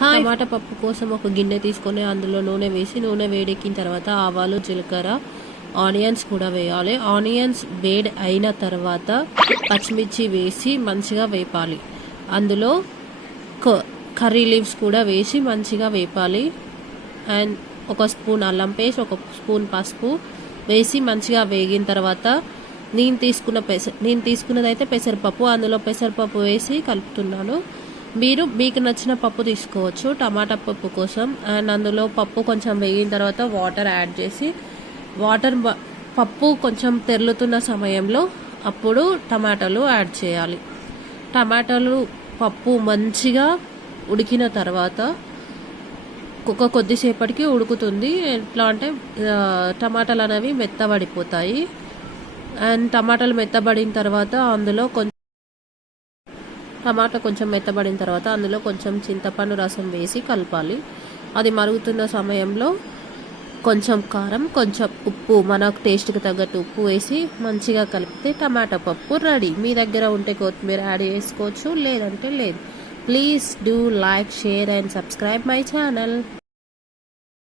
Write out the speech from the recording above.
టమాటా పప్పు కోసం ఒక గిన్నె తీసుకొని అందులో నూనె వేసి నూనె వేడెక్కిన తర్వాత ఆవాలు జీలకర్ర ఆనియన్స్ కూడా వేయాలి. ఆనియన్స్ వేడి అయిన తర్వాత పచ్చిమిర్చి వేసి మంచిగా వేపాలి. అందులో కర్రీ లీవ్స్ కూడా వేసి మంచిగా వేపాలి. అండ్ ఒక స్పూన్ అల్లం పేస్ట్, ఒక స్పూన్ పసుపు వేసి మంచిగా వేగిన తర్వాత నేను తీసుకున్నదైతే పెసరపప్పు, అందులో పెసరపప్పు వేసి కలుపుతున్నాను. మీకు నచ్చిన పప్పు తీసుకోవచ్చు టమాటా పప్పు కోసం. అండ్ అందులో పప్పు కొంచెం వేగిన తర్వాత వాటర్ యాడ్ చేసి పప్పు కొంచెం తెరులుతున్న సమయంలో అప్పుడు టమాటాలు యాడ్ చేయాలి. టమాటాలు పప్పు మంచిగా ఉడికిన తర్వాత కొద్దిసేపటికి ఉడుకుతుంది. ఎట్లా అంటే టమాటాలు అనేవి మెత్తబడిపోతాయి. అండ్ టమాటాలు మెత్తబడిన తర్వాత అందులో టమాటా కొంచెం మెత్తబడిన తర్వాత అందులో కొంచెం చింతపండు రసం వేసి కలపాలి. అది మరుగుతున్న సమయంలో కొంచెం కారం, కొంచెం ఉప్పు, మన టేస్ట్కి తగ్గట్టు ఉప్పు వేసి మంచిగా కలిపితే టమాటా పప్పు రెడీ. మీ దగ్గర ఉంటే కొత్తిమీర యాడ్ చేసుకోవచ్చు, లేదంటే లేదు. Please do like, share and subscribe my channel.